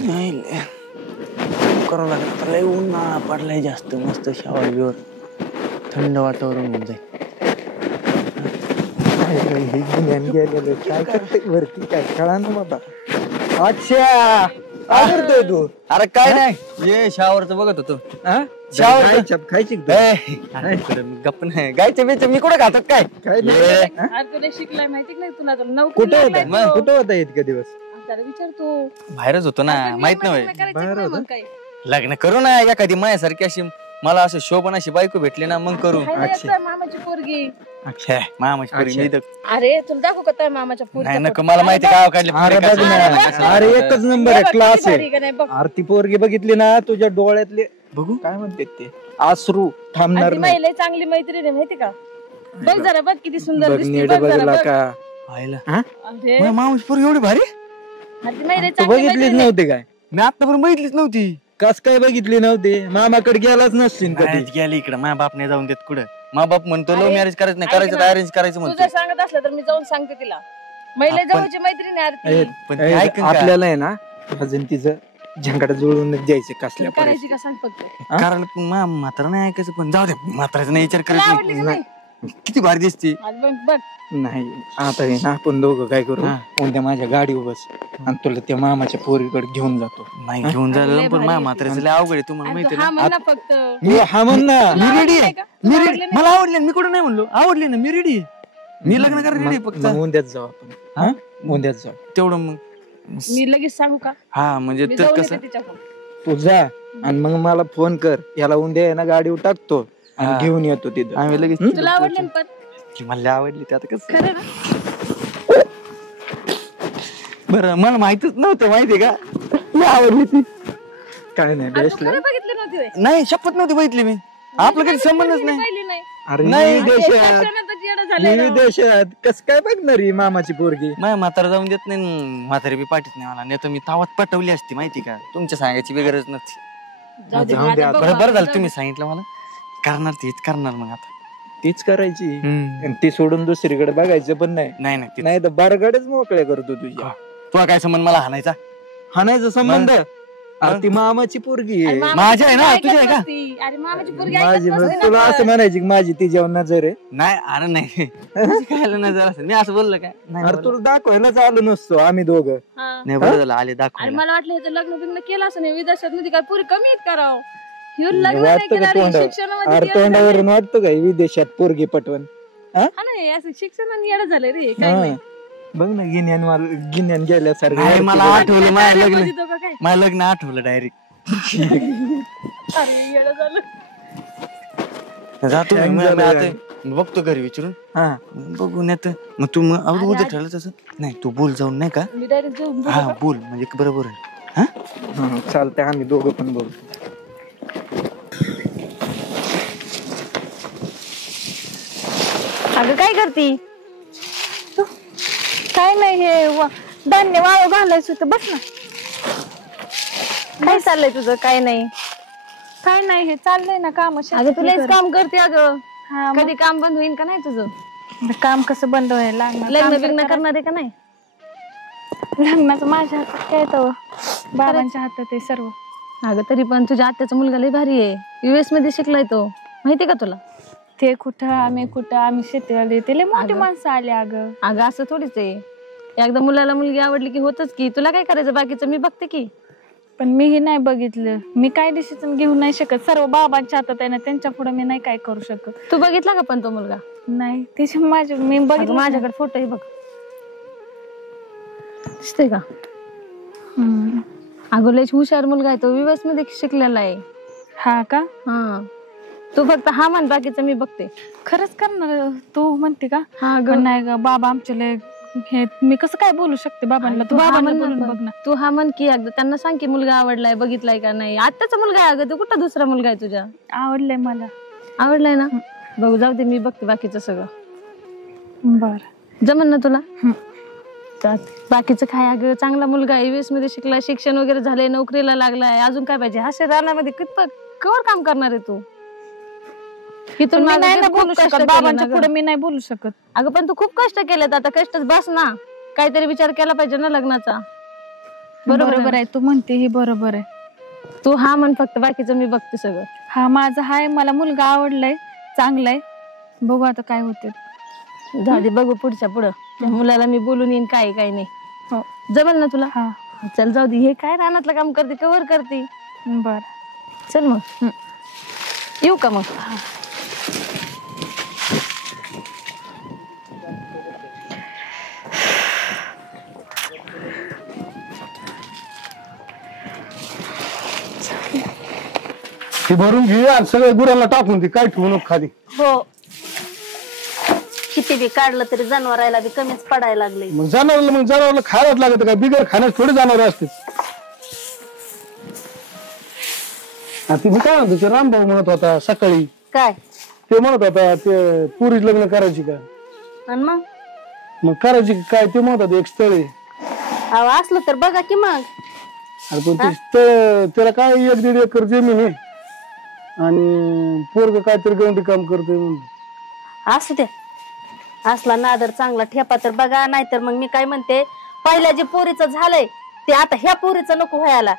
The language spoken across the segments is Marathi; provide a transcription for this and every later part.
नाही करावं लागेल. लय उन्हाळा पडलाय जास्त. मस्त शावर बिवर थंड वातावरण होऊन जाईल. गेलेलं काय करते वरती काय कळा ना मला. अच्छा काय करतोय तू? अरे काय नाही ये शावरचं बघत होतो. खायची गप्प नाही गायचे बेचे मी कुठे खातात काय तुला शिकलाय माहिती नाही तुला कुठे होता इतके दिवस? विचारतो बाहेरच होतो ना. माहित नाही लग्न करू ना एखादी मायासारखी अशी मला असं शोभन अशी बायको भेटली ना मग करू. मामाची पोरगी. अच्छा मामाची पोरगी. अरे तुला दाखवू का त्या मामाच्या पोरगी? नाही नको मला माहिती गाव काढले. अरे एकच नंबर आहे क्लास आहे. आरती पोरगी बघितली ना तुझ्या डोळ्यातले बघू काय म्हणते ते अश्रू थांबणार नाही. लय चांगली मैत्रीण आहे माहिती का? बघ जरा बघ किती सुंदर दिसते. बघ जरा बघ. मामाची पोरगी एवढी भारी बघितलीच नव्हती काय? मी आतापर्यंत बघितलीच नव्हती. कस काय बघितली नव्हती? मामाकडे गेलाच नसतील कधी. गेली इकडे माझ्या बाप नाही जाऊन देत कुठं. मा बाप म्हणतो लव्ह मॅरेज करायचं नाही करायचं अरेंज करायचं म्हणतो. तुझं सांगत असलं तर मी जाऊन सांगते तिला. महिला जवळची मैत्रीण आहे आपल्याला आहे ना अजून तिचं झंकाट जुळून द्यायचं कसल्या करायची का सांग फक्त. कारण म्हातारा नाही ऐकायचं पण जाऊ दे म्हाताराचा नाही विचार करायचं. किती भारी दिसते. नाही आता आहे ना आपण दोघं काय करू उद्या माझ्या गाडीवर बस आणि तुला त्या मामाच्या पोरीकडे घेऊन जातो. नाही घेऊन जायला पण माझ्या म्हाताऱ्याचं लय अवघड आहे तुम्हाला माहिती हा म्हण ना फक्त. हा म्हण ना. मी रेडी आहे. मी रेडी. मला आवडले मी कुठं नाही म्हणलो आवडले ना मी रेडी. मी लग्न करायला रेडी फक्त. उद्याच जाऊ आपण. उद्याच जाऊ तेवढं मग मी लगेच सांगू का? हा म्हणजे कसं तू जा आणि मग मला फोन कर. याला उद्या आहे ना गाडीवर टाकतो आणि घेऊन येतो तिथं. आम्ही लगेच. तुला आवडले पण मला आवडली ते आता कसं खरं ना? बरं मला माहितच नव्हतं माहितीये का आवडली ती. काय नाही बेस्ट बघितलं नव्हती नाही शपथ नव्हती बघितली मी. आपलं काही संबंधच नाही. अरे नाही विदेशात कस काय बघणार ही मामाची पोरगी? माझ्या म्हातारा जाऊन देत नाही. म्हातारी बी पाठीत नाही मला. नाही तर मी तावात पटवली असती माहिती का. तुमच्या सांगायची बी गरज नव्हती. बरं झालं तुम्ही सांगितलं मला. करणार तीच करणार मग आता तीच करायची. ती सोडून दुसरीकडे बघायचं पण नाही. नाही तर बारगडेच मोकळे करतो तुझ्या. तुला काय संबंध मला हाणायचा? हाणायचा संबंध? ती मामाची पोरगी आहे. माझी आहे ना तुझी आहे का? माझी तुला असं म्हणायची माझी ती जेवण नजर आहे? नाही अरे नाही काय नजर असेल मी असं बोललं काय? अरे तुला दाखवायलाच आलो नसतो आम्ही दोघं. नाही बरं झालं आले दाखव. मला वाटलं ह्याचं लग्न बिग्न केलं असं नाही विदेशात मध्ये काय पुरी कमी आहेत करावं. तोंडावरून वाटतं का विदेशात पोरगी पटवण? शिक्षणाने येडं झालंय रे. काय बघ ना गिन्यान गेल्यासारखं. मला आठवलं माझं लग्न आठवलं डायरेक्ट. जातो बघतो घरी विचारून. बघू नाही मग तू उद्या ठरलं तसं नाही. तू बोल जाऊन नाही का? हा बोल म्हणजे बरोबर आहे. चालतंय आम्ही दोघं पण बोलू. अगं काय करती तू? काय नाही हे धान्य वाळू घालायचं होतं. बस ना. काय चाललंय तुझं? काय नाही काय नाही हे चाललंय ना काम. अगं तुलाच काम करते अगं. कधी काम बंद होईल का नाही तुझं? काम कसं बंद व्हायला लागणार? लग्न बिग्न करणार आहे का नाही? लग्नाचं माझ्या हातात काय तर बाबांच्या हातात आहे सर्व. अगं तरी पण तुझ्या आत्याचा मुलगा लय भारी आहे. US मध्ये शिकलाय तो माहितीये का तुला? ते कुठं आम्ही शेतीवाले. ते लय मोठी माणसं आले. अगं असं थोडीच आहे. एकदा मुलाला मुलगी आवडली की होतच की. तुला काय करायचं बाकीचं मी बघते की. पण मीही नाही बघितलं. मी काय डिसिजन घेऊ नाही शकत. सर्व बाबांच्या हातात आहे ना. त्यांच्या पुढे मी नाही काय करू शकत. तू बघितला का पण तो मुलगा? नाही तिचे मी बघितलं. माझ्याकडे फोटो बघ दिसते का? अगं लयच हुशार मुलगा आहे तो. US मध्ये शिकलेला आहे. हा का? हा तू फक्त हा म्हण बाकीचं मी बघते. खरंच करणार तू म्हणते का? हा ग नाही ग बाबा आमचे लय हे. मी कसं काय बोलू शकते बाबांना? तू बाबांना बोलून बघ ना. तू हा म्हण की एकदा त्यांना सांग की मुलगा आवडलाय बघितलाय का नाही. आत्ताचा मुलगा आहे अगं. तू कुठं दुसरा मुलगा आहे तुझ्या? आवडलाय मला. आवडलाय ना? बघू जाऊ दे मी बघते बाकीचं सगळं. बर जमन ना तुला? बाकीचं काय अगं चांगला मुलगा आहे. US मध्ये शिकलाय. शिक्षण वगैरे झालंय. नोकरीला लागलाय. अजून काय पाहिजे? हा रानामध्ये कितपत कवर काम करणार आहे तू? इथून नाही बोलू शकत. बाबांच्या पुढे मी नाही बोलू शकत. अगं पण तू खूप कष्ट केलेत. आता कष्टच बस ना. काहीतरी विचार केला पाहिजे ना लग्नाचा. बरोबर आहे, तू म्हणते हे बरोबर आहे. तू हा म्हण फक्त, बाकीचं मी बघते सगळं. हा माझं हाय, मला मुलगा आवडलाय, चांगलाय, बघू आता काय होते. झाले बघू पुढच्या पुढं. त्या मुलाला मी बोलून येईन काय काय नाही. हो जमेल ना तुला? हा चल जाऊ दे, हे काय रानातलं काम करते, कवर करते. बर चल मग येऊ का मग? ती भरून घे आणि सगळ्या गुरांना टाकून दे, काय ठेवू नको खाली. हो किती बी काढलं तरी जनावरायला बी कमीच पडायला लागले. मग जनावरला खायलाच लागत का? बिगर खाण्यास थोडे जनावर असते. ती मी काय म्हणतो, ते रामभाऊ म्हणत होता सकाळी, काय ते म्हणत होता ते पुरीच लग्न करायची का? आणि मग करायची काय? ते म्हणत होते एक स्थळ आहे. अहो असलं तर बघा की मग. अरे पण ते स्थळ त्याला काय 1-1.5 एकर जमीन आहे आणि पोरग काहीतरी गवंडी काम करतोय म्हणून. असू द्या, असला नादर चांगला ठेपा तर बघा, नाहीतर मग मी काय म्हणते, पहिल्या जे पोरीचं झालंय ते आता ह्या पोरीचं नको व्हायला.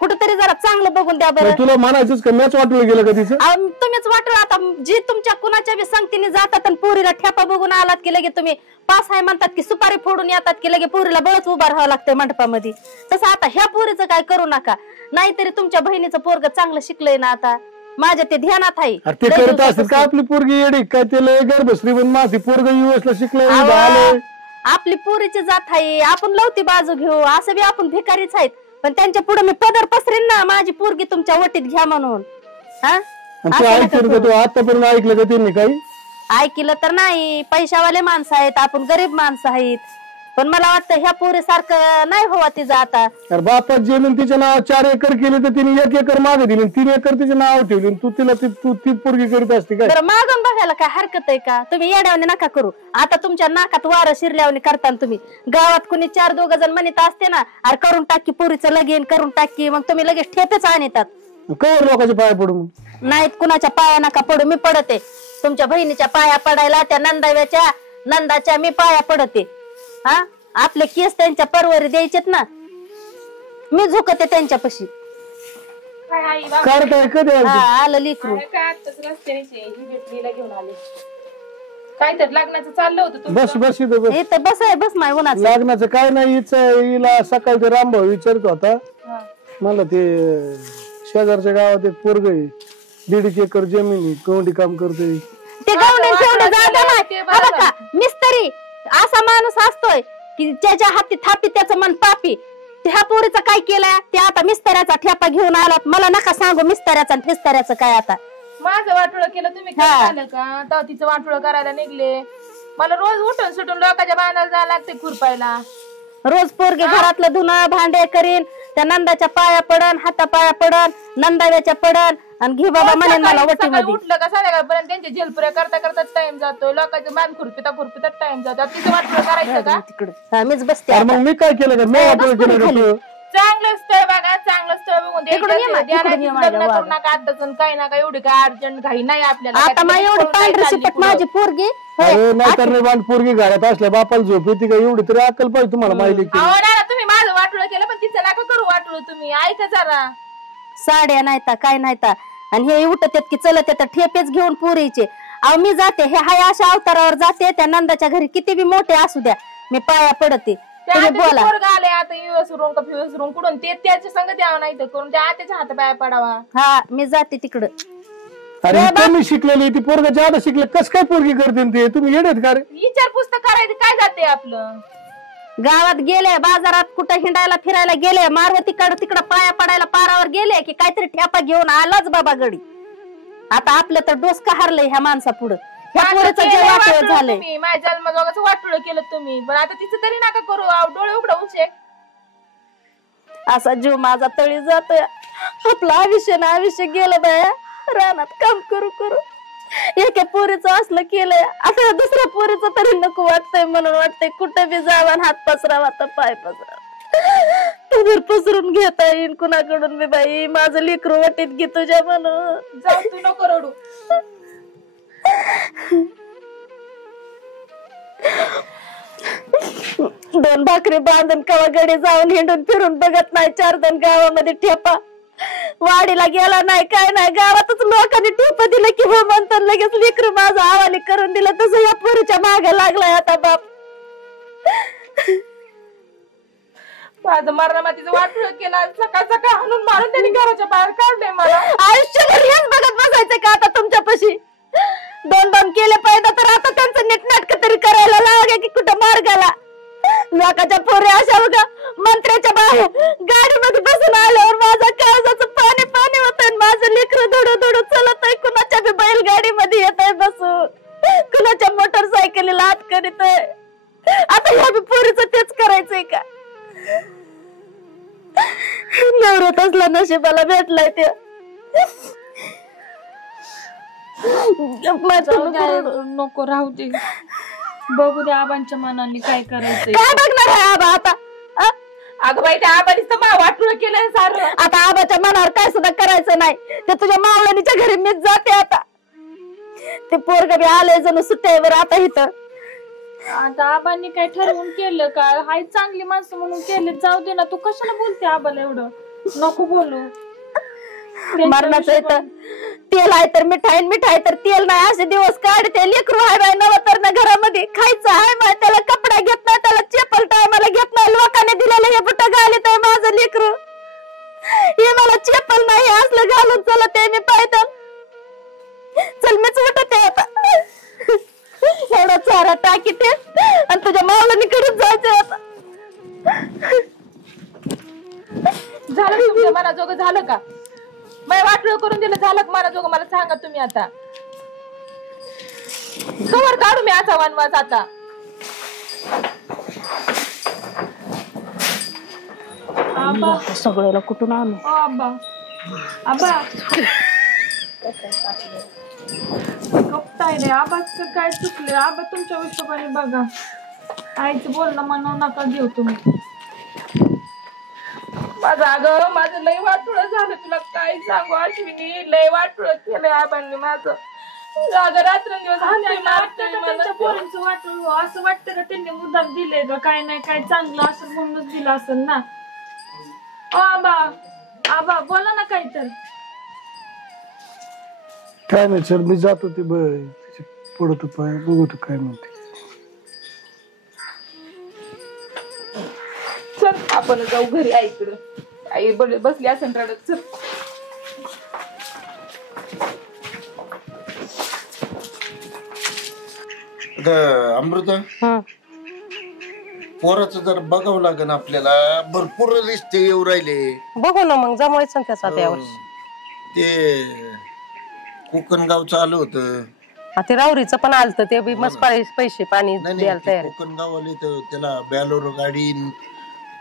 कुठेतरी जरा चांगलं बघून द्या बरं. तुला म्हणायचंच का मॅच वाटलं गेलं का तिचं? तुम्हीच वाटलं. आता जी तुमच्या कुणाच्या बी संगतीने जातात आणि पोरीला ठेपा बघून आलात की लगे तुम्ही पास आहे म्हणतात की सुपारी फोडून येतात की लगे पोरीला बळच उभा राहावं लागतंय मंडपामध्ये. तसं आता ह्या पोरीचं काय करू नका. नाहीतरी तुमच्या बहिणीचं पोरग चांगलं शिकलंय ना, आता माझ्या ते ध्यानात आहे. ते करत असतात का आपली पोरगी येडी काय? त्याला गर्भश्री पण माझी पोरग युएसला शिकलंय. आपली पोरीची जात आहे, आपण लवती बाजू घेऊ. असं बी आपण भिकारीच आहेत, पण त्यांच्या पुढे मी पदर पसरेन ना, माझी पोरगी तुमच्या वटीत घ्या म्हणून. तू आतापर्यंत ऐकलं का त्यांनी काही? ऐकलं तर नाही, पैशावाले माणसं आहेत, आपण गरीब माणसं आहेत. पण मला वाटतं ह्या पोरी सारखं नाही हवा तिचं आता. बापा जमीन तिच्या नाव 4 एकर केली तर तिने 1 एकर मागे दिली, 3 एकर तिचे नाव ठेवली. तू तिला ती पोरगी करीत असते काय? बरं मागून बघायला काय हरकत आहे का? तुम्ही येड्यावणी नका करू. आता तुमच्या नाकात वारं शिरल्यावणी करता तुम्ही. गावात कुणी 4-2 जण म्हणत असते ना, अरे करून टाकी पोरीचं लगीन, करून टाकी, मग तुम्ही लगेच ठेपेच आणतात. कवर लोकांच्या पाया पडून नाहीत, कुणाच्या पाया नका पडू. मी पडते तुमच्या बहिणीच्या पाया पडायला, त्या नंदाच्या मी पाया पडते. हा आपले केस त्यांच्या परवरी द्यायचेत ना, मी झुकते त्यांच्यापाशी. आलं लिकरू काय तर लग्नाचं चाललं होतं. बस बस इथं बस माय उन्हाचं. लग्नाचं काय नाही, हिला सकाळी ते रामभाऊ विचारत होता. मला ते शेजारच्या गावात एक पोरग आहे, 1.5 एकर जमीन, गवंडी काम करतोय. ते गवंडी मिस्त्री असा माणूस असतोय की ज्याच्या हाती थापी त्याचं मन पापी. ह्या पोरीचं काय केलंय ते आता मिस्त्याचा ठेपा घेऊन आलात. मला नका सांगू मिस्त्याचं आणि फिस्त्याचं काय. आता माझं वाटोळं केलं तुम्ही, काय झालं का? तेव्हा तिचं वाटोळं करायला निघले. मला रोज उठून सुटून लोकांच्या बांधाला जायला लागते खुरपायला. रोज पोरगे घरातलं धुणं भांडे करीन, त्या नंदाच्या पाया पडन, हाता पाया पडन, नंदाव्याच्या पडन आणि घे बाबा म्हणेन मला वटी मध्ये. उठलं का संध्याकाळपर्यंत त्यांच्या झेलपुऱ्या करता करताच टाइम जातो, लोकांचं मान खुरपिता टाइम जातो. तिचं वाटोळं करायचं का? तिकडे मीच बसते. मग मी काय केलं का? मी वाटोळं केलं का? चांगलं स्थळ बघा, चांगलं स्थळ बघून लग्न करू नका आताच. काय नका एवढी काय अर्जंट घाई नाही आपल्याला. आता मग एवढी पांढरी शिपट माझी पोरगी नाही पोरगी घरात असल्या बापाला झोप येते का? एवढी तरी अक्कल पाहिजे तुम्हाला. माहिती तुम्ही माझं वाटोळं केलं, पण तिचं नका करू वाटोळं. तुम्ही ऐका जरा. साड्या नाहीता काय नाहीता आणि हे उठत की चलत येतात ठेपेच घेऊन पोरीचे. अहो मी जाते, हे हाय अशा अवतारावर जाते. त्या नंदाच्या घरी किती बी मोठे असू द्या, मी पाया पडते. बोला आले आता युएसवरून का फिएसवरून कुठून ते त्याच्या संगत यावं नाही तर करून त्या आत्याच्या हात पाया पडावा. हा मी जाते तिकडं. अरे कमी शिकलेली ती पोरग जादा शिकले, कस काय पोरगी करते ते? तुम्ही येडेत का रे? विचारपूस तर करायचं काय जाते आपलं. गावात गेले, बाजारात कुठं हिंडायला फिरायला गेले, मारवतीकडे तिकडं पाया पडायला पारावर गेले की काहीतरी ठेपा घेऊन आलाच बाबा गडी. आता आपलं तर डोसका हरलंय ह्या माणसा पुढं. झालंय माझ्या जन्मजोगाचं वाटोळं केलं तुम्ही, पण आता तिचं तरी नका करू. डोळे उघडवून शेक. असा जीव माझा तळी जातोय. आपलं आयुष्य गेलं बाया. रानात काम करू करू एका पोरीचं असलं केलंय, आता दुसऱ्या पोरीचं तरी नको वाटतंय. म्हणून वाटतंय कुठं बी जावा, हात पसरावा तर पाय पसरावा, तुझर पसरून घेता येईल कुणाकडून बी. बाई माझं लेकरू वाटीत घे तुझ्या म्हणून. जाऊ तू नको रडू. 2 भाकरी बांधून कवा गडी जाऊन हिंडून फिरून बघत नाही, 4 गावामध्ये ठेपा, वाडीला गेला नाही काय नाही, गावातच लोकांनी ठेपा दिलं की हो म्हणतात लगेच लेकरू माझं हवाली करून दिलं. तसं या पोरीच्या मागे लागलाय आता बाप. माझं मरणामातीचं वाटोळं केलं, सकाळ सकाळ हाणून मारून त्यांनी घराच्या बाहेर काढलंय मला. आयुष्यभर हेच बघत बसायचं का आता तुमच्यापाशी? 2 केले पाहिजे तर आता त्यांचं नीटनाटक तरी करायला लावा की कुठं मार्गाला. लोकांच्या पोरी अशा बघा मंत्र्याच्या बाहेर गाडीमध्ये बसून आल्यावर माझं काळजाचं पाणी पाणी होतंय. माझं लेकरं धडू धडू चलत आहे, कुणाच्या बी बैलगाडीमध्ये येत आहे बसून, कुणाच्या मोटरसायकलीला हात करीत आहे. आता ह्या बी पोरीचं तेच करायचंय का? नवऱ्यात असला नशिबाला भेटलाय ते. नको राहू दे, बघू दे आबांच्या मनाने काय करायचंय. काय बघणार आहे आबा आता? अगं बाई त्या आबानीच तर मला वाटोळं केलंय सारं. आता आबाच्या मनावर काय सुद्धा करायचं नाही. ते तुझ्या मावळणीच्या घरी मीच जाते आता. ते पोरग बी आलंय जणू सुट्ट्यावर आता इथं. आता आबांनी काय ठरवून केलं का? हाय चांगली माणसं म्हणून केले, जाऊ दे ना. तू कशाला बोलते आबाला एवढं? नको बोलू. मरणाचं इथं तेल आहे तर मिठाई, मिठाई तर तेल नाही, असे दिवस काढते. लेकरू हाय बाय नवतर ना घरामध्ये, खायचं आहे बाय, त्याला कपडा घेत नाही, त्याला चप्पल टायमाला घेत नाही. लोकांनी दिलेलं हे बुट घालीत आहे माझं लेकरू. हे मला चप्पल नाही असलं घालून चलत आहे मी पायदल. चल मीच उठते आता. एवढा चारा टाकी ते आणि तुझ्या मावळणीकडे जायचं आता. झालं तुमच्या मनाजोगं झालं का? माझ्या वाटोळं करून दिलं, झालं का मनाजोगं? मला सांगा तुम्ही आता. कवर काढू मी असा वनवास आता? सगळ्याला कुठून आणू? आबा आबा गप्ताय रे. आबाच काय चुकले? आबा तुमच्या हिशोबाने बघा. आईचं बोलणं म्हणू नका घेऊ तुम्ही. माझं लय वाटोळं झालं, तुला काय सांगू अश्विनी. लय वाटोळं केलंय आबांनी माझं. अगं रात्रंदिवस त्यांच्या पोरींचं वाटलं असं वाटतं का त्यांनी मुद्दाम दिले का? काय नाही काय चांगलं असेल म्हणूनच दिलं असेल ना. आबा आबा बोला ना काही तर. काय नाही सर, मी जातो ते पडतो पाय, बघू तू काय म्हणते. चल आपण जाऊ घरी आईकडं. आई बसली असेल रडत. चल. अमृता, पोराचं जर बघावं लागेल आपल्याला. भरपूर रिश्ते येऊ राहिले. बघू ना मग, जमवायचं त्याचा यावर्षी. ते कोकणगावचं आलं होतं, ते रावरीचं पण आलत, ते बी मस्त पैसे पाणी द्यायला तयार. कोकणगाव आले तर त्याला बॅलोरो गाडी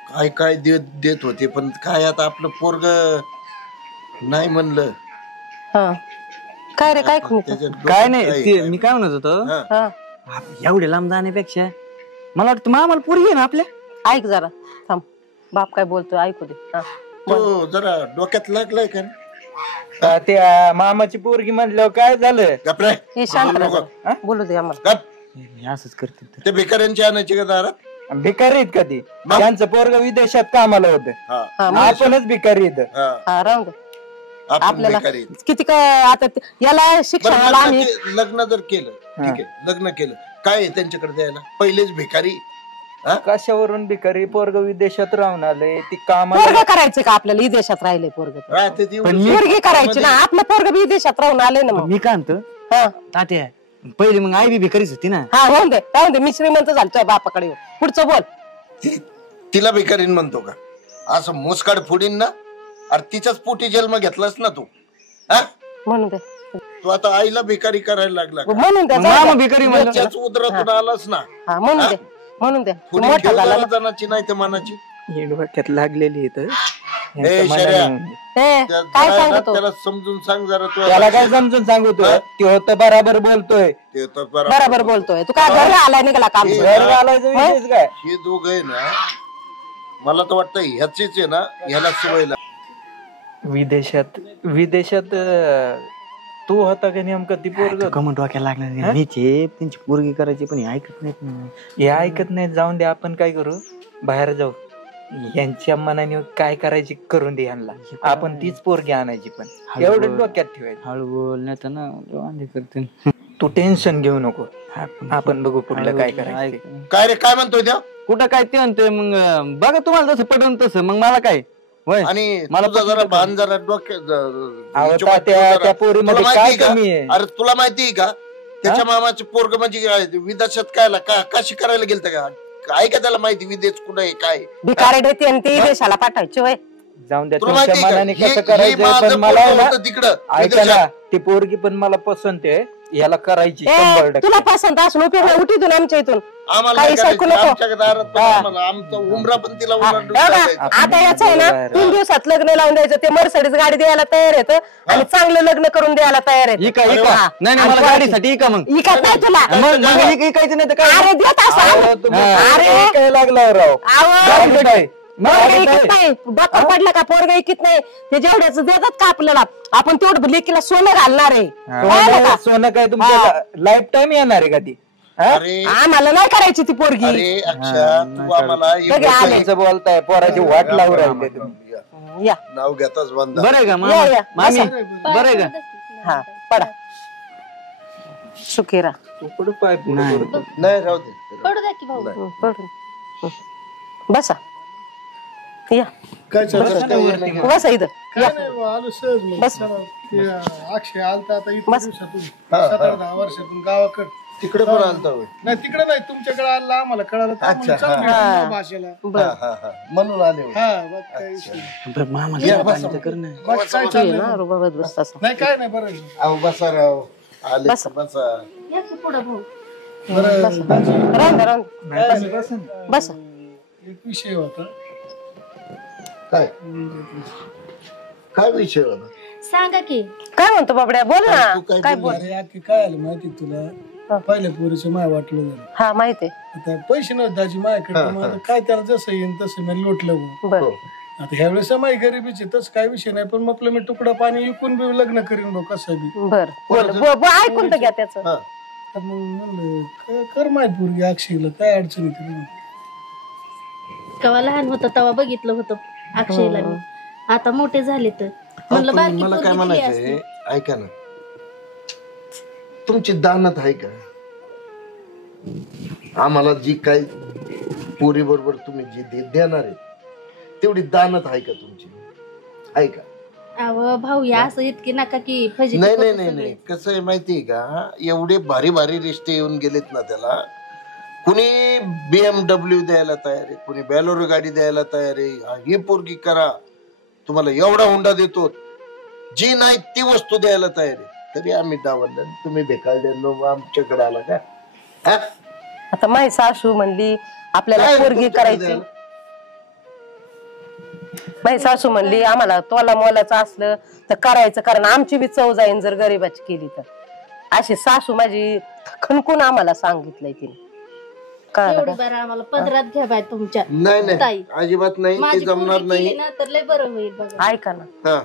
काय काय देत होते. पण काय आता आपलं पोरग नाही म्हणलं. काय रे काय काय नाही, ते मी काय म्हणत होतो, एवढे लांब जाण्यापेक्षा मला वाटतं मामाला पोरगी आहे ना आपल्या. ऐक जरा थांब, बाप काय बोलतोय ऐकू दे. तो जरा डोक्यात लागलाय का? त्या मामाची पोरगी म्हणल्यावर काय झालं? हे शांत राहा, बोलू दे आम्हाला. असंच करते ते भिकाऱ्यांची आणायची का दारात? भिकारी आहेत कधी? त्यांचं पोरग विदेशात कामाला होतं, आपणच भिकारी आहेत. राहून दे. आपल्याला किती काय आता याला शिक्षणाला आम्ही लग्न जर केलं, ठीक आहे, लग्न केलं, काय आहे त्यांच्याकडे द्यायला? पहिलेच भिकारी. कशावरून भिकारी? पोरग विदेशात राहून आले, ती कामाला. पोरग करायचं का आपल्याला? विदेशात राहिले पोरग, पोरगी करायची ना. आपलं पोरग विदेशात राहून आले ना. मग मी काय म्हणतो तात्या, पहिले मग आई बी भिकारीच होती ना. राहून दे राहून दे, मी श्रीमंत झालो तुझ्या बापाकडे. पुढचं बोल. तिला भिकारीन म्हणतो का? असं मुस्काड फोडीन ना. अरे तिच्याच पोटी जन्म घेतलास ना तू. म्हणून दे, तू आता आईला भिकारी करायला लागला. म्हणून दे, भिकारी उदरातून आलास ना. म्हणून दे म्हणून दे. मोठा झाला जनाची नाही तर मनाची डोक्यात लागलेली काय सांगतो त्याला समजून सांग जरा. त्याला काय समजून सांगतो? ते होतं बराबर बोलतोय, बरोबर बोलतोय. तू काय घरला आलाय निघाला काम? घर घालायचं विषयच काय? हे दोघं आहे ना, मला तर वाटतं ह्याचीच आहे ना, ह्याला सवयला. विदेशात तू होता का नेमका ती पोरग कमन डोक्याला लागणार मीचे त्यांची पोरगी करायची पण हे ऐकत नाहीत ना. हे ऐकत नाही. जाऊन दे, आपण काय करू, बाहेर जाऊ, यांच्या मनाने काय करायची करून दे यांना. आपण तीच पोरगी आणायची, पण एवढं डोक्यात ठेवायचं. हळू बोल नाही तर ना वांदे करते. तू टेन्शन घेऊ नको, आपण बघू पुढलं काय करायचं. काय रे, काय म्हणतोय त्या? कुठं काय ते म्हणतोय मग बघा तुम्हाला जसं पटवून तसं मग मला काय होय. आणि मला मला जरा भान जरा त्या पोरीमध्ये काय कमी आहे? अरे तुला माहितीये का त्याच्या मामाचे पोरग म्हणजे विदेशात काय काशी करायला गेलत का? काय का त्याला माहिती विदेश कुठं आहे काय? भिकारी देते आणि ते देशाला पाठवायचे होय. जाऊन द्या, तुला तुमच्या माहितीये का? मनाने कसं हे करायचं, माझं पण मला पोरगं ना, होतं तिकडं ऐका ना, विदेशात. ती पोरगी पण मला पसंत आहे, याला करायची ए, 100%. तुला पसंत असून उपयोग नाही, उठीतून आमच्या इथून आम्हाला काही काय ऐकू करायचं? नको. आमच्या दारात पण आम्हाला आमचा उमरा पण तिला ओलांडून टाकायचा. आता याचं आहे ना 3 दिवसात लग्न लावून द्यायचं. ते मर्सिडीज गाडी द्यायला तयार येतं आणि चांगलं लग्न करून द्यायला तयार येतं. इका नाही नाही मला गाडीसाठी इका मग इकत नाही तुला. मग इकायचं नाही तर काय अरे देत असं. अरे काय लागला राव? आवड काय? पोरगा इकत नाही. डॉक्टर पडला का पोरगा इकत नाही. ते जेवढ्याच देतात का आपल्याला, आपण तेवढं लेकीला सोनं घालणार आहे. कळलं का? सोनं काय तुमच्या लाईफ टाइम येणार आहे का ती? अरे आम्हाला नाही करायची ती पोरगी. अरे अक्षा तू आम्हाला बघ आले. असं बोलताय, पोराची वाट लावून राहिले तुम्ही. या नाव घेताच बंद. बरं आहे का या, मामा या. मामी बसा. बरं आहे का? हा पडा सुखी राहा. तू पुढे पाय पुढे करतो. नाही राहू दे. पडू द्या की भाऊ. पडून बसा. या काय चाललं? बसा इथं. या काय नाही आलो सहज मग. बस. ते अक्षय आलता आता इतक्या बस. दिवसातून 7-10 वर्षातून गावाकडे. तिकडे पण आलता होय. नाही तिकडे नाही, तुमच्याकडे आला आम्हाला कळालं तर आम्हाला अच्छा, चालू आहे भाषेला. म्हणून आले होय. हा बघ काय विषय नाही. बरं, मामा या, जरा बसा. पाणी तर कर ना. बघ काय तू ये चाललंय. ना रुबाबात बसता असं. नाही काय नाही बरं आहे. अहो बसा राव आले बसा. बसा. या की पुढं भाऊ. बरं राहून द्या. बसा. एक विषय होता. काय काय विषय होता? सांगा की. काय म्हणतो बाबड्या, बोल ना. तू काय काय बोलली? बोल. अरे आखी काय आलं माहिती का तुला? पहिल्या पोरीचं माय वाटलं झालं. हा माहिती आता पैसे नव्हते दाजी माझ्याकडे, मग आता काय त्याला जसं येईल तसं मी लोटलं मग. बर. आता ह्या वेळेस माही गरिबीची तस काय विषय नाही, पण म्हटलं मी तुकडा पाणी विकून बी लग्न करीन भाऊ कसं बी. बर बोल ऐकून तर घ्या त्याच. हा. तर मग म्हणलं कर माय पोरगी अक्षयला, काय अडचणी तरी. केव्हा लहान होतं तेव्हा बघितलं होतं अक्षयला मी. आता मोठे झाले तर म्हणलं पण बारकी मला काय पोरगी दिली म्हणायचंय असती. ऐका ना, तुमची दानत आहे का? आम्हाला जी काही पोरी बरोबर तुम्ही जी देणार आहे तेवढी दानत आहे का तुमची? आहे का? अहो भाऊ या असं इतकी नका की फजिती नाही करू नाही नाही सगळे. नाही कसं आहे माहितीये का, एवढे भारी भारी रिश्ते येऊन गेलेत ना त्याला. कुणी BMW द्यायला तयार आहे, कुणी बॅलोरो गाडी द्यायला तयार आहे. ही पोरगी करा तुम्हाला एवढा हुंडा देतो, जी नाही ती वस्तू द्यायला तयार आहे. तरी आम्ही डावललं, तुम्ही बेकाळड्यांनो आमच्याकडे आला का? हा? आता माझी सासू म्हणली आपल्याला काय पोरगी तुमच्याकडे करायची. द्यायला? माझी सासू म्हणली आम्हाला तोला मोलाचं असलं तर करायचं, कारण आमची बी चव जाईन जर गरीबाची केली तर. अशी सासू माझी खणकून आम्हाला सांगितलंय तिने. एवढी बरं आम्हाला पदरात घ्या बाय तुमच्या नाही ताई. नाही अजिबात नाही, ते माझी जमणार पोरगी केली नाही. ना तर लय बरं होईल बघा. ऐका ना, हा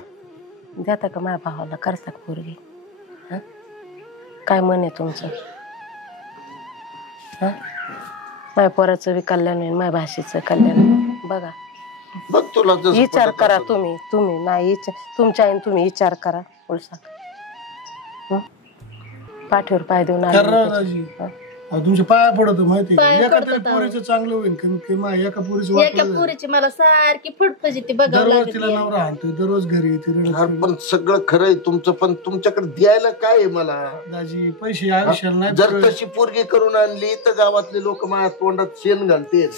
देता का माझ्या भावाला, करता का पोरगी? हं? काय मन आहे तुमचं? हं? माझ्या पोराचं बी कल्याण होईल, माझ्या भाषेचं कल्याण होईल. बघा बघ तुला जसं विचार पटत करा असेल. तुम्ही नाही तुमच्या आईने तुम्ही विचार करा. उलसा पाठीवर पाय देऊन आले करा मी दाजी. त्याच्या. हं? अहो, तुमच्या पाया पडतो माहिती पाया एका पडतो तरी तर. पोरीचं चांगलं होईल, की माझ्या एका पोरीचं एका वाटलं झालं. पोरीची मला सारखी फुट फजिती बघावं दररोज लागत तिला नवरा हाणतोय, दररोज घरी येते रडत. अरे पण सगळं खरंय तुमचं, पण तुमच्याकडे द्यायला काय आहे मला? दाजी पैसे आयुष्याला नाही जर पुरत. तशी पोरगी करून आणली तर गावातले लोक माझ्या तोंडात शेण घालते.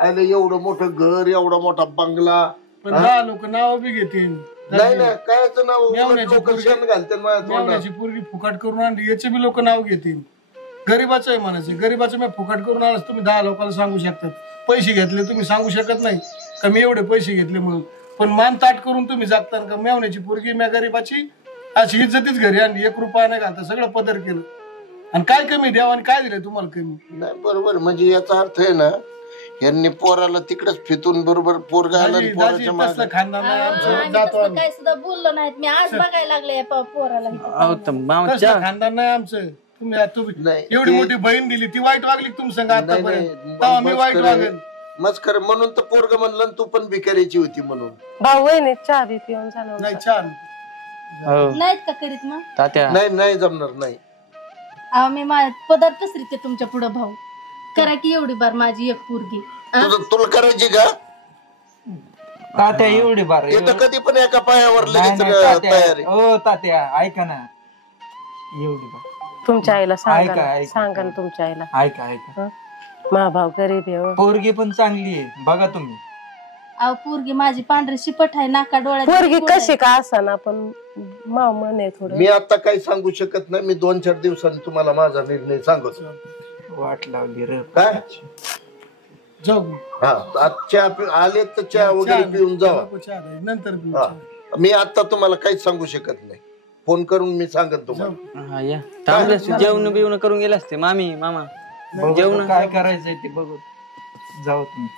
अरे एवढं मोठं घर, एवढा मोठा बंगला. पण 10 लोक नाव बी घेतील. नाही ना कायच नाव मेवण्याची लोक पोरगी- शेण घालते माझ्या तोंडात. मेवण्याची पोरगी फुकाट करून आणली याचे बी लोक नाव घेतील. गरीबाचं आहे म्हणायचं, गरीबाचं मी फुकाट करून आलास तुम्ही 10 लोकांना सांगू शकतात. पैसे घेतले तुम्ही सांगू शकत नाही का मी एवढे पैसे घेतले म्हणून. पण मान ताट करून तुम्ही जागता का मेवण्याची पोरगी म्या गरीबाची अशी इज्जतीच घरी आणली, 1 रुपया नाही घालता, सगळं पदर केलं. आणि काय कमी द्यावं आणि काय दिलं तुम्हाला कमी? नाही बरोबर, म्हणजे याचा अर्थ आहे ना, यांनी पोराला तिकडच फितून बरोबर पोरगा आला आणि पोराच्या मागे खानदान नाही आमचं, आम्ही जातो तसलं आम्ही. काय सुद्धा बोललो नाहीत. मी आज बघायला लागले या पोराला इथं. अहो, तर मामा कसलं खानदान नाही आमचं. तुम्ही नाही, एवढी ते- मोठी बहीण दिली, ती वाईट वागली का तुम्ही सांगा नाही, आतापर्यंत? नाही, तेव्हा मी वाईट मस्करी- वागेल. मस्करी म्हणून तर पोरग म्हणलं आणि तू पण भिकारीची होती म्हणून. भाऊ वहिनी चहा बी पिऊन झालं नाही छान. हो. नाहीत का करीत मग? तात्या नाही नाही जमणार नाही. अहो, मी पदर पसरीते तुमच्या पुढे भाऊ. करा की एवढी बार माझी एक पोरगी. तुला करायची का? तात्या एवढी बार ते तर कधी पण एका पायावर नाही, लगेच नाही, तात्या. तयार आहे. ओ तात्या ऐका ना, एवढी बार तुमच्या आईला सांगा ऐका, ना, ऐका. सांगा ना तुमच्या आईला. ऐका ऐका, मा भाऊ गरीब आहे हो. पोरगी पण चांगली आहे बघा तुम्ही. अहो, पोरगी माझी पांढरी शिपट आहे, नाका डोळ्यात पोरगी गोड आहे. कशी का असाना पण माव मन आहे थोडं. मी आता काही सांगू शकत नाही. मी 2-4 दिवसांनी तुम्हाला माझा निर्णय सांगतो. वाट लावली रे. काय जाऊ. हा आजच्या आले तर चहा वगैरे पिऊन जावा. नको चहा नाही, नंतर पिऊ हा. चहा. मी आता तुम्हाला काहीच सांगू शकत नाही. फोन करून मी सांगत तुम्हाला. हा या थांबले जेवण बिवणं करून गेले असते मामी मामा. बघू जेवण काय करायचंय ते बघू. जाऊ तुम्ही.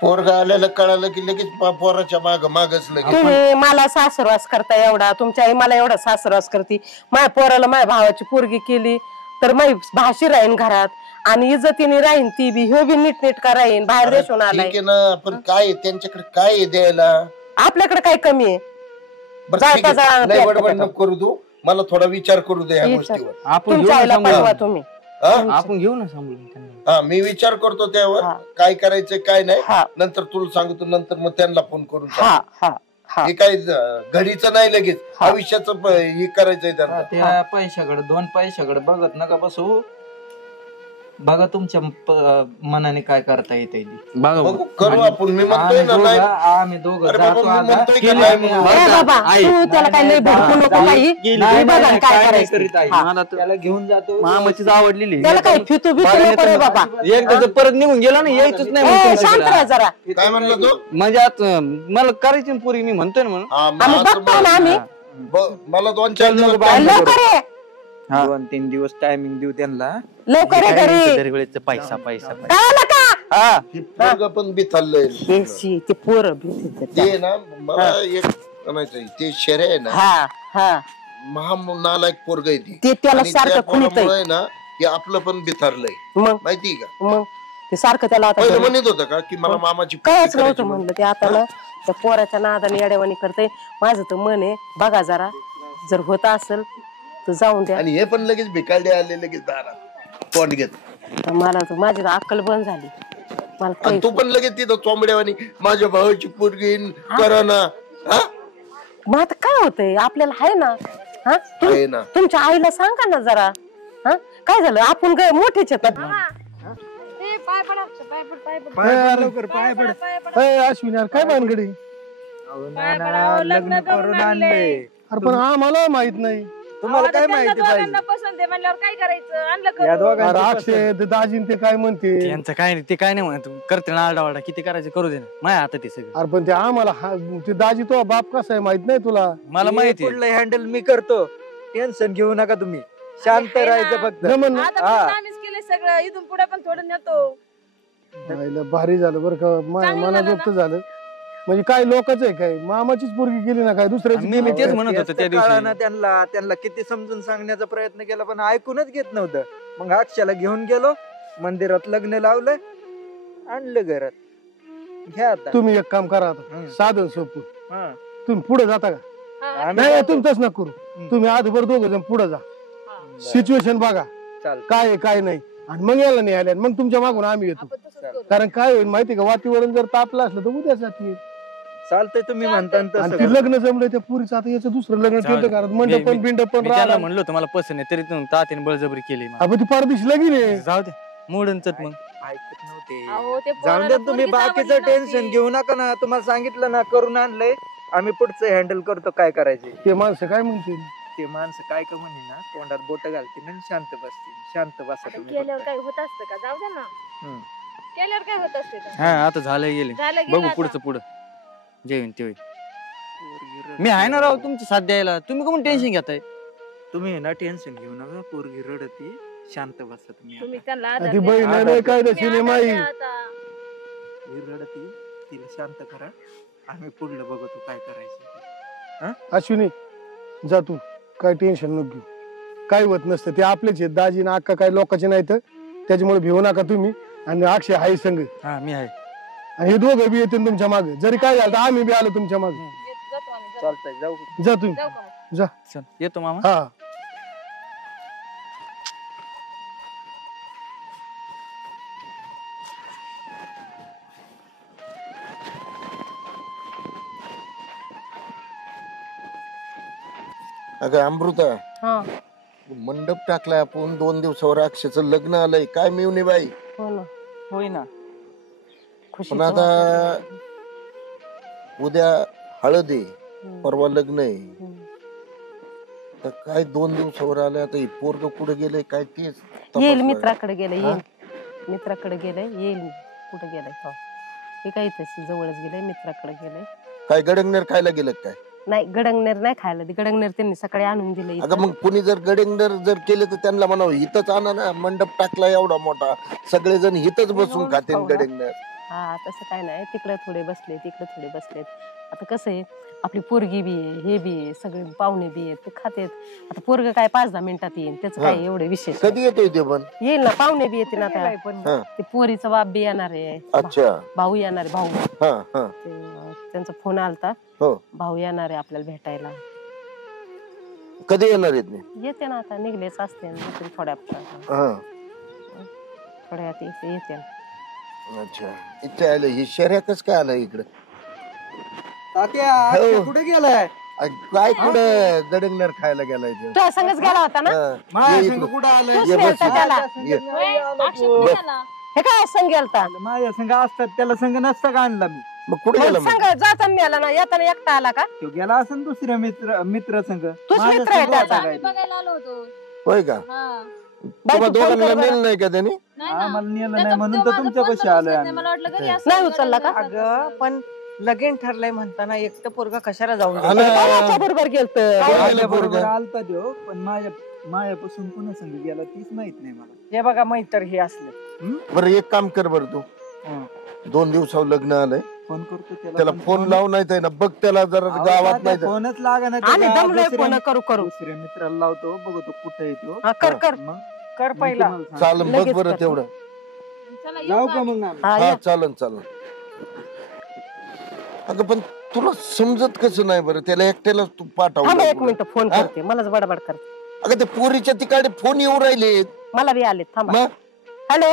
पोरगा आलेलं कळालं की लगेच पोराच्या मागच लगेच. तुम्ही मला सासरवास करता एवढा, तुमच्या आई मला एवढा सासरवास करते. माझ्या पोराला माझ्या भावाची पोरगी केली तर माझी भाशी राहीन घरात आणि इज्जतीने राहीन. ती बी ह्यो बी नीटनेटका राहीन. बाहेर देशून आलाय. ठीक आहे ना, पण काय आहे त्यांच्याकडे काय आहे द्यायला? आपल्याकडे काय कमी आहे? बरं, जाळता ठीक आहे. जाळा नाही पेट बडबड पेट. नको करू तू. मला थोडा विचार करू दे ह्या विचार. गोष्टीवर. आपण घेऊ तुमच्या ना आईला पाठवा सांभाळून. तुम्ही. हा? आपण घेऊ ना सांभाळून त्यांना. हा मी विचार करतो त्यावर हा. काय करायचं काय नाही. हा. नंतर तुला सांगतो. नंतर मग त्यांना फोन करून हा सांग. हा हा. हे काय घडीचं नाही लगेच आयुष्याचं हे करायचंय त्यांना. त्या पैशाकडे 2 पैशाकडे बघत नका बसू. बघा तुमच्या मनाने काय करता येते. बघा बघू, करू आपण. मी म्हणतोय ना नाही. आम्ही दोघं अरे बाबा, जातो मी आता. म्हणतोय की नाही म्हणून. ए बाबा तू त्याला काय लय भडकू नको काही. नाही, बघा नाही, काय काय नाही करायचं. करीत आई. हा. मला तर त्याला घेऊन जातो. मामाचीच आवडलेली. त्याला काय फितू बितू नको रे बाबा. एकदा जर परत निघून गेला ना यायचंच नाही म्हणून ए, शांत तुमच्याकडे. राहा जरा. काय म्हणलं तू? म्हणजे आता मला करायची ना पुरी मी म्हणतोय ना म्हणून. हा, मग आम्ही असं बघतो ना आम्ही. मला 2-4 दिवस लवकर ये. 2-3 दिवस टायमिंग देऊ त्यांना. लवकर ये घरी. दरवेळेचा पैसा पैसा पैसा. कळलं का? हा ही पोरगं पण बिथाललंय. ते पोरं भीतीचं ते त्या. ना मला एक म्हणायचं ते शेरे आहे ना हा हा महा नालायक पोरग आहे ते त्याला आणि सारखं त्या खुणीतंय. पोरामुळे ना हे आपलं पण बिथारलंय मग माहिती का? मग ते सारखं त्याला आता पहिलं घरी- म्हणत होतं का की मला मामाची कायच पोरगी नव्हतं करायची म्हणून. म्हणलं. ते आता ना त्या पोराच्या नादाने येड्यावानी करते. माझं तर मन आहे बघा जरा जर होत असेल तर जाऊन द्या. आणि हे पण लगेच भिकाडे आले लगेच दारात तोंड घेत. तर मला तर माझी तर अक्कल बंद झाली. मला आणि काही तू पण लगेच तिथं चोंबड्यावानी माझ्या भावाची पोरगी करा ना. हा? मग आता काय होतंय आपल्याला आहे ना. हा आहे ना. तुमच्या आईला सांगा ना जरा. हा काय झालं आपण काय मोठेच आहेत. अश्विनी यार, काय भानगडी? लग्न करून आणले. अरे पण आम्हाला माहित नाही. तुम्हाला काय माहिती पाहिजे? पसंत आहे म्हणल्यावर काय करायचं? आणलं या अरे दोघांची अक्षय ते दाजीन ते काय म्हणते. त्यांचं काय नाही ते काय नाही म्हणत करते ना आरडावाडा किती करायचं करू दे ना माझ्या हातात ते सगळं. अरे पण ते आम्हाला ते दाजी तो बाप कसा आहे माहित नाही तुला. मला माहिती आहे. पुढलं हँडल मी करतो. टेन्शन घेऊ नका तुम्ही. शांत राहायचं फक्त. जमन. आम्हीच केले सगळं. इथून पुढे पण थोडं नेतो. राहिलं, भारी झालं बरं का. मनाजोगत झालं. म्हणजे काय लोकच आहे काय मामाचीच पोरगी केली ना काय दुसऱ्याची मी तेच म्हणत होतो त्या कळलं ना दिवशी. त्यांना किती समजून सांगण्याचा प्रयत्न केला पण ऐकूनच घेत नव्हतं. मग अक्षयाला घेऊन गेलो मंदिरात लग्न लावलं आणलं घरात. घ्या आता. तुम्ही एक काम करा आता हम्म. साधन सोपं. हा. तुम्ही पुढे जाता का? आम्ही नाही जातो. तुमचंच न करू. तुम्ही आधीवर दोघं जण पुढे जा. सिच्युएशन बघा चालतं. काय आहे काय नाही आणि मग यायला नाही आल्या मग तुमच्या मागून आम्ही येतो. कारण काय होईल माहिती का वातावरण जर तापलं असलं तर उद्या जाती. चालतंय तुम्ही म्हणता आणि तसं ते करू. लग्न जमलं त्या पुरीचं आता याचं दुसरं लग्न जाऊ केलं दे. कारण मंडप पण मी- बिंडप पण मी त्याला राहिला. म्हणलो होतं मला पसंत आहे तरी तुम्ही तात्याने बळजबरी केली मला. आपण ती परदेश लगीन आहे. जाऊ दे मोडूनच मग. ऐकत नव्हते. अहो, ते जाऊन पोराला द्या तुम्ही पोरगीच बाकीचं आवडली टेन्शन नव्हती. घेऊ नका ना. तुम्हाला सांगितलं ना करून आणलंय. आम्ही पुढचं हँडल करतो काय करायचे. ते माणसं काय म्हणतील. ते माणसं काय का म्हणे ना तोंडात बोट घालतील आणि शांत बसतील. शांत बसा तुम्ही केल्यावर फक्त. काय होत असतं का? जाऊ द्या ना. हम्म. केल्यावर काय होत असते का? हा आता झालं गेले झालं गेलं बघू आता. पुढचं पुढं जे होईल ते होईल. पोरगी रडते. मी आहे ना राव तुमची साथ द्यायला. तुम्ही कोण टेन्शन घेताय? तुम्ही ना टेन्शन घेऊ नका. पोरगी रडती शांत बसा तुम्ही तुम्ही आता. त्यांना आधार ती द्या. बहीण आहे ना काय तुम्ही दशिले आधार माई द्या आता. ही रडती, तिला शांत करा. आम्ही पुढलं बघतो काय करायचं. अश्विनी जा तू काय टेन्शन नको घेऊ. काय होत नसतं ते आपलेच आहेत दाजी ना अक्का काय लोकांचे नाही तर त्याच्यामुळे भिवू नका तुम्ही. आणि अक्षय हाय संग हा मी आहे. आणि हे दोघं बी येतील तुमच्या मागे जरी काय झालं तर आम्ही बी आलो तुमच्या मागे. जातो आम्ही, जातो. चालतंय जाऊ. जा तुम्ही जाऊ का मग? जा. चल येतो मामा. हा अगं अमृता हा मंडप टाकलाय आपण 2 दिवसावर अक्षयचं लग्न आलंय काय मिळून बाई. हो ना होय ना. पण आता उद्या हळद आहे परवा लग्न आहे तर काय 2 दिवसावर आलंय आता हे पोरग कुठे गेलंय काय तेच येईल तपासलं. मित्राकडे गेलंय येईल मित्राकडे गेलंय येईल कुठे गेलंय हो हे काही जवळच गेलंय मित्राकडे गेलंय. काय गडंगनेर खायला गेलं काय. नाही गडंगनेर नाही खायला गडंगनेर त्यांनी सकाळी आणून दिलं अगं मग कुणी जर गडंगनेर जर केले तर त्यांना म्हणावं हिथच आणा ना मंडप टाकला एवढा मोठा सगळेजण हिथच बसून खाते गडंगनेर. हा तसं काय नाही तिकडे थोडे बसले तिकडे थोडे बसलेत. आता कसं आहे आपली पोरगी बी आहे हे बी आहे सगळे पाहुणे बी आहेत ते खातेत. आता पोरग काय 5-10 मिनिटात येईल त्याचं काय एवढे विशेष कधी येतोय ते पण. येईल ना पाहुणे बी येतील आता हा. ते पोरीचा बाप बी येणार आहे अच्छा भाऊ येणार आहे भाऊ हा हा त्यांचा फोन आलता हो भाऊ येणार आहे आपल्याला भेटायला. कधी येणार आहेत नाही. येते ना आता निघलेच असते थोड्या हा थोड्यात येते. अच्छा इथे आलं ही शर्यतच काय आलं इकडं. तात्या कुठे गेलाय. काय कुठं गडंगनेर खायला गेलाय ते. तो संगच गेला होता ना ये इकडं. कुठं आलाय. तूच ये नेलता बस. त्याला ये. होय, अक्षय कुठे गेला? हे काय संग गेलता माझ्या संघ असतात त्याला संघ नसता का आणला मी. मग कुठे गेला मग. संग जाताना नेला ना येताना एकटा आला का तो गेला असं दुसऱ्या मित्र संघ. तूच मित्र आहे त्याचा. आम्ही बघायला आलो होतो. होय का हा. तुम्हा दोघांना नेलं नाही का त्यांनी. नाही ना. आम्हाला नेलं नाही त्याचा- म्हणून तो तर माझा तुमच्या फोन पाशी पण आलोय उचलत आम्ही. नाही. मला वाटलं घरी असं नाही उचलला का? अगं पण लगीन ठरलंय म्हणताना एकटं पोरगा कशाला जाऊन आलं. कोणाच्या बरोबर गेलत आलं बरोबर पोरगं. आलता देव पण माझ्यापासून पुन्हा संघ गेला तीच माहित नाही मला. हे बघा मैत्र हे असले बरं एक काम कर बरं तू 2 दिवसावर लग्न आलंय फोन करतो त्याला फोन लावून नाही ना बघ त्याला जरा गावात नाही तर. फोनच लागा आम्ही दमलोय फोन करू करू दुसऱ्या मित्राला लावतो बघतो कुठे येतो. हा, कर कर मग कर पहिला. चालन बघ लगेच बरं कर. तेवढं. चला येऊ जाऊ का? का मग आम्ही? हा, हा या. चालन चालन. अगं पण तुला समजत कसं नाही बरं त्याला एकट्याला तू थांबा एक पाठवलं. मिनिट फोन हा? करते मलाच बडबड करते अगं ते पोरीच्या तिकडे फोन येऊ राहिले मला बी आले थांबा मग हॅलो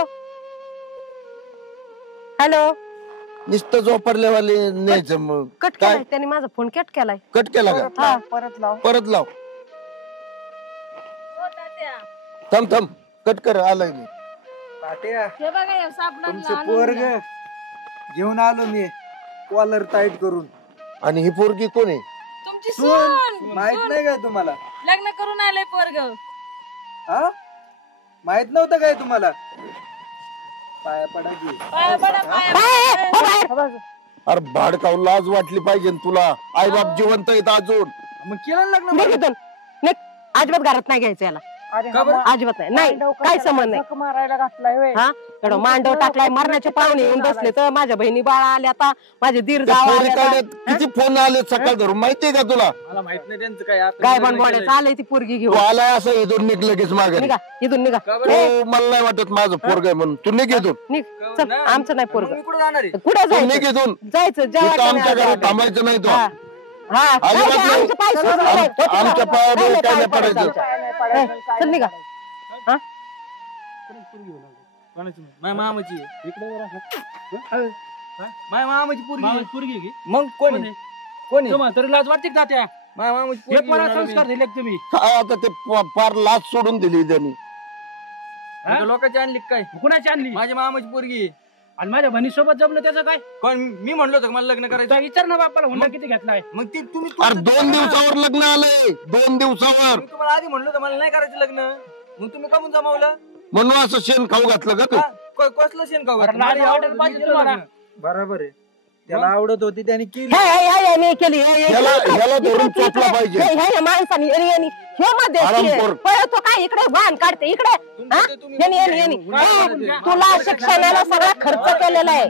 हॅलो नुसतं झोपरल्यावाले न्यायचं मग कट काय? केलाय त्यांनी माझा फोन कट केलाय कट केला का हा परत लाव. परत लाव. हो, तात्या. थांब थांब कट कर आलाय मी. तात्या हे बघा या साबणाला तुमचं आणून पोरग द्या. घेऊन आलो मी कॉलर टाईट करून. आणि ही पोरगी कोण आहे. तुमची सून सून माहित सून. नाही काय तुम्हाला. लग्न करून आलंय पोरग. हा माहित नव्हतं काय तुम्हाला. पाया पडा की. पाया पडा, पाया पडा. अरे भाडकाव लाज वाटली पाहिजे ना तुला. आई बाप जिवंत आहेत अजून. मग केलं लग्न. निघ इथून. निघ. अजिबात घरात नाही घ्यायचं याला अरे का बरं? अजिबात नाही नाही काय संबंध नाही झक मारायला घातलाय होय. हा एवढं मांडव टाकलाय मरणाचे पाहुणे येऊन बसले तर माझ्या बहिणी बाळा आल्या आता माझे दीर त्या जाव पोरीकडे किती फोन आले सकाळ धरून माहितीये का तुला. मला माहित नाही त्यांचं काय. गाय बनवाड्याचं आलंय ती पोरगी तू घेऊन आलाय असं इथून निघ लगेच मागे. निघा इथून निघा हो मला नाही वाटत माझं पोरग आहे म्हणून. तू निघ इथून. निघ चल आमचं नाही पोरग कुठे जाणार आहे. कुठं तू निघ जायचं इथून. जायचं जेव्हा इथं आमच्या घरात थांबायचं नाही तो. अजिबात नाही. आमचे पाय सोडून नाही. आमच्या पायावर नाही, काय नाही पाय पडायचं. पडायचं. चल निघा हा माझ्या मामाची माझ्या मामाची पोरगी मग कोण आहे? कोण आहे? तरी लाज वाटते का त्या माझ्या मामाची पोरगी संस्कार दिले तुम्ही काय आता ते फार लाच सोडून दिली त्यांनी. लोकांची आणली काय कुणाची आणली माझ्या मामाची पोरगी आणि माझ्या बहिणीसोबत जमलं त्याचं काय कोण मी म्हणलो होतो मला लग्न करायचं विचार ना बापाला हुंडा किती घेतलाय मग ती तुम्ही अरे 2 दिवसावर लग्न आलंय 2 दिवसावर. मी तुम्हाला आधी म्हणलो होतं मला नाही करायचं लग्न मग तुम्ही कमून जमावलं म्हणून असं शेण खाऊ घातलं का तू. कसलं शेण खाऊ बरोबर आहे. त्याला आवडत होती त्याने केली. केली ह्याला धरून चोपला पाहिजे. माणसाने तो काय इकडे वाहन काढते इकडे तुला शिक्षणाला सगळा खर्च केलेला आहे.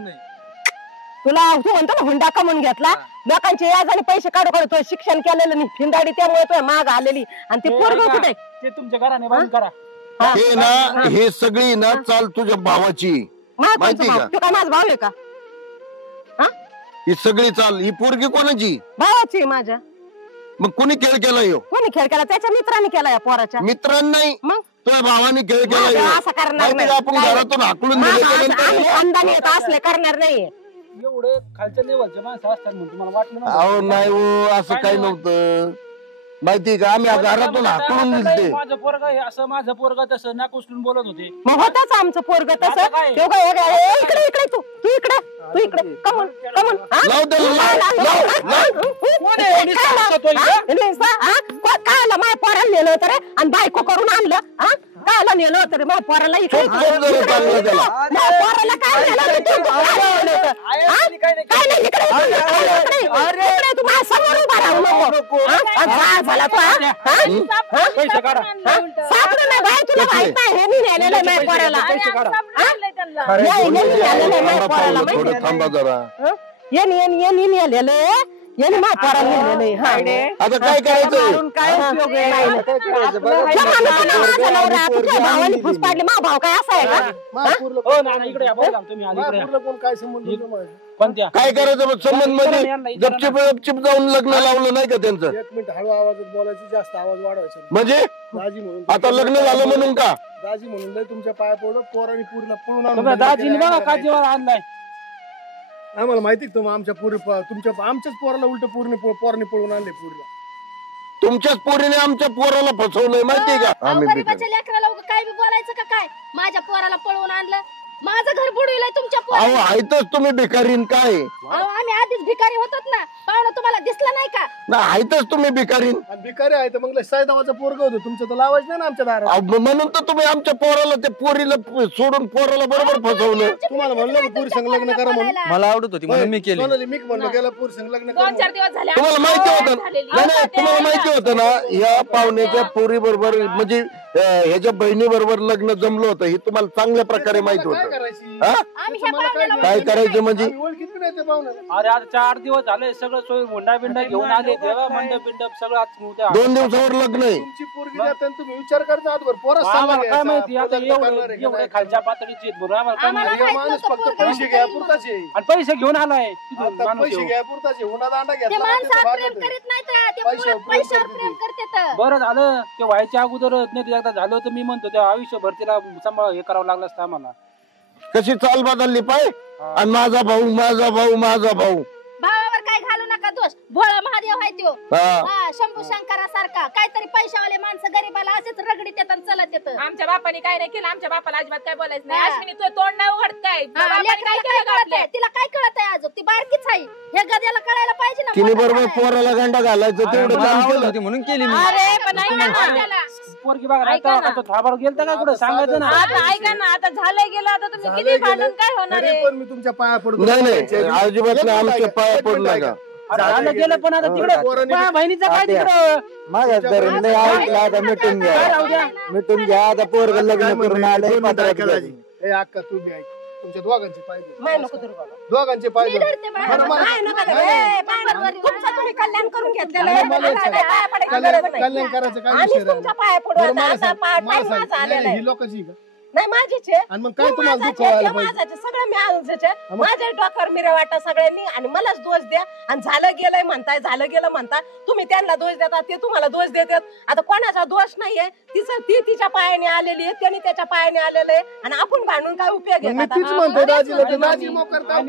तुला तू म्हणतो ना हुंडा कमवून घेतला लोकांचे याज आणि पैसे काढू काढू शिक्षण केलेलं नाही फिंदाडी त्यामुळे तो माग आलेली आणि ती पोरग कुठे ते तुमच्या घराने बंद करा. हे ना हे सगळी ना चाल तुझ्या भावाची माहिती का? तू काय माझा भाऊ आहे का? ही सगळी चाल ही पोरगी कोणाची? भावाची माझ्या. मग कोणी खेळ केला यो? कोणी खेळ केला? त्याच्या मित्राने केला या पोराच्या. मित्रांनी नाही मग तुझ्या भावाने खेळ केला. असं करणार नाही. आपण घरातून हाकलून दिले खानदानी येत असले करणार नाहीये. एवढे खालच्या लेवलचे माणसं असतात म्हणून तुम्हाला वाटलं ना? अहो नाही हो असं काही नव्हतं माहिती का? आम्ही घरातून हाकलून दिलते. माझं पोरग असं माझं पोरग तसं नाक उचलून बोलत होते. मग होताच आमचं पोरग तसं. इकडे इकडे तू इकडे कमून कायला माझ्या पोराला नेलं होतं रे आणि बायको करून आणलं. कायला नेलं होतं रे माझ्या पोराला? इकडे पोराला काय इकडे तू माझ्या समोर उभा राहू नको. झाला तो सापडलं नाही बाय तुला माहित आहे हे नेलेलं आहे माझ्या पोराला. थांबा जरा येणी नेलेलं यांनी माझ्या पोराला नेलेलं. आता काय करायचं? भावाने फुस पाडली. मा भाव काय असा आहे का? काय करायचं संबंध मध्ये? गपचिप गपचिप जाऊन लग्न लावलं नाही का त्यांचं? एक मिनिट हळू आवाजात बोलायचं जास्त आवाज वाढवायचा म्हणजे दाजी म्हणून आता लग्न झालं म्हणून का? दाजी म्हणून लय तुमच्या पाया पडलं पोरांनी पुरीला पळून आणलं. दाजीने बघा का जीवावर आणलाय. आम्हाला माहिती का तुम्ही आमच्या पुरी तुमच्या आमच्याच पोराला उलट पोरांनी पळून आणले पुरीला. तुमच्याच पोरीने आमच्या पोराला फसवलंय माहितीये का? गरीबाच्या लेकराला काय बी बोलायचं का काय? माझ्या पोराला पळवून आणलं. माझं घर बुडविलंय तुमच्या अहो पोराला. आहेतच तुम्ही भिकारीन काय? आम्ही आधीच भिकारी होतात ना. पाहुणा तुम्हाला दिसलं नाही का? ना आहेतच तुम्ही भिकारीन. आणि भिकारी आहे तर मग सायदावाचं पोरग होतं तुमचं तर लावायचं नाही ना आमच्या दारात. म्हणून तर तुम्ही आमच्या पोराला त्या पोरीला सोडून पोराला बरोबर फसवलं. तुम्हाला म्हणलं ना पुरी संग लग्न करा म्हणून. मला आवडत होती म्हणून मी केली. मी म्हणलं गेला पुरी संग लग्न करा. 2-4 दिवस झाले तुम्हाला माहिती होतं नाही तुम्हाला माहिती होतं ना या पाहुण्याच्या पोरी बरोबर म्हणजे ह्याच्या बहिणी बरोबर लग्न जमलं होतं हे तुम्हाला चांगल्या प्रकारे माहिती होतं. काय करायचं म्हणजे? अरे आता 4 दिवस झाले सगळं सोय हुंडा बिंडा घेऊन आले देवा मंडप बिंडप सगळं. 2 दिवसावर लग्न आहे. तुमची पोरगी देताना तुम्ही विचार करता आजवर पोरं काय माहिती आता एवढे खालच्या पातळीचे माणूस फक्त पैसे घ्या पुरताच आहे. आणि पैसे घेऊन आलाय. पैसे घ्या पुरताच आहे. हुंडा दांडा ते घेतला माणसं प्रेम करीत नाहीत रा. ते पैशावर प्रेम करतात. बरं झालं ते व्हायच्या अगोदर नाही एकदा झालं होतं. मी म्हणतो त्या आयुष्यभर तिला सांभाळ हे करावं लागलं असतं आम्हाला. कशी चाल बदलली पाय. आणि माझा भाऊ माझा भाऊ माझा भाऊ भावावर काय घालू नका दोष. भोळा महादेव आहे त्यो. शंभू शंकरासारखा काहीतरी पैशावाले माणसं गरीबाला असेच रगडीत येतात चलत येत. आमच्या बापाने काय नाही केलं. आमच्या बापाला अजिबात काय बोलायचं नाही. अश्विनी तुझं तोंड नाही उघडत काय? तिला काय कळत आहे अजून? ती बारकीच आहे. हे गद्याला कळायला पाहिजे ना. तिने बरोबर पोराला गांडा घालायचं तेवढं काम केलं होती म्हणून केली मी. अरे पण ऐका पोरगी बघा थाबाड गेलता का कुठं सांगायचं ना. आता ऐका ना आता झालंय गेलं आता तुम्ही किती भांडून काय होणार आहे? पण मी तुमच्या पाया पडतो. नाही अजिबात नाही आमच्या पाया पडू नका. झालं गेलं पण आता तिकडं बहिणीचं काय तिकडं माझ्या घरी नाही ऐकलं आता मिटून घ्या आता पोरग लग्न करून आलंय. ए अक्का तू बी ऐक. तुमच्या दोघांचे पाय दोघांचे पाय तुम्ही कल्याण करून घेतलेलं कल्याण करायचं काय? ही लोकांची नाही माझीच आहे. आणि मग काय तुम्हाला दुःख व्हायला पाहिजे? सगळं मी आजच आहे. माझ्या डोक्यावर मिरा वाटा सगळ्यांनी आणि मलाच दोष द्या. आणि झालं गेलंय म्हणताय झालं गेलं म्हणताय. तुम्ही त्यांना दोष देता ते तुम्हाला दोष देतात. आता कोणाचा दोष नाहीये. ती तिच्या पायाने आलेली आहे त्याने त्याच्या पायाने आलेलं आहे आणि आपण भांडून काय उपयोग आहे? तीच म्हणतो दाजीला ते दाजी मोकर काम